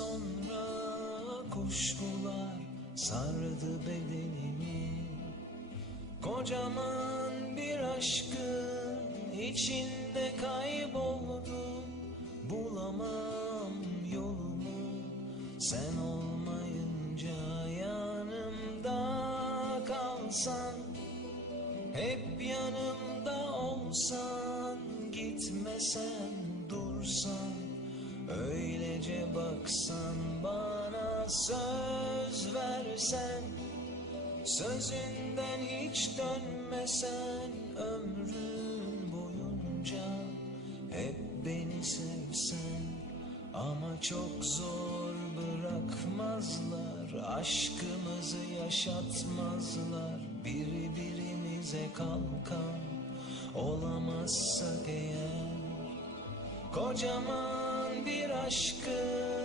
sonra kuşkular sardı bedenimi. Kocaman bir aşkın içinde kayboldum Bulamam yolumu. Sen olmayınca yanımda kalsan hep yanımda olsan Gitmesen dursan Öylece baksan söz versen Sözünden hiç dönmesen ömrün boyunca Hep beni sevsen. Ama çok zor bırakmazlar Aşkımızı yaşatmazlar. Biri birimize kalkan Olamazsak eğer Kocaman bir aşkın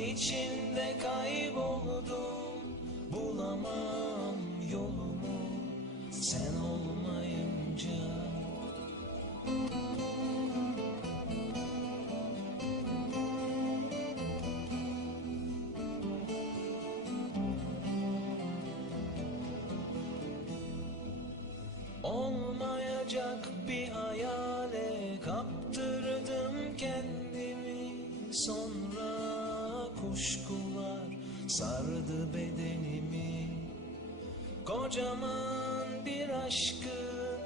içinde kayboldum Bulamam sardı bedenimi. Kocaman bir aşkın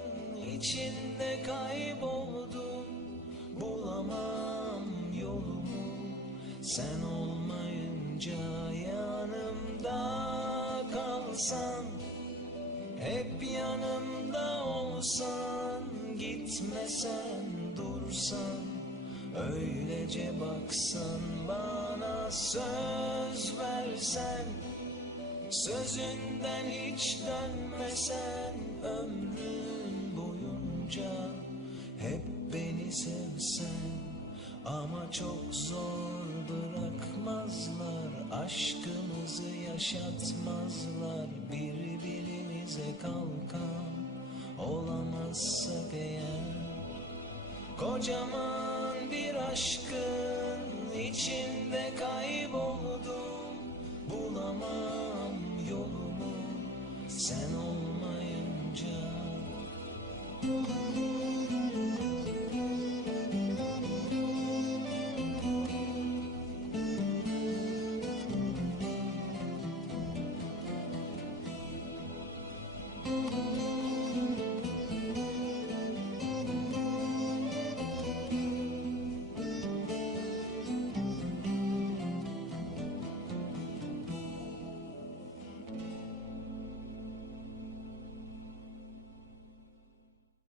içinde kayboldum Bulamam yolumu. Sen olmayınca yanımda kalsan hep yanımda olsan Gitmesen dursan Öylece baksan bana söz versen Sözünden hiç dönmesen ömrün boyunca Hep beni sevsen. Ama çok zor bırakmazlar Aşkımızı yaşatmazlar. Biri birimize kalkan Olamazsak eğer Kocaman bir aşkın içinde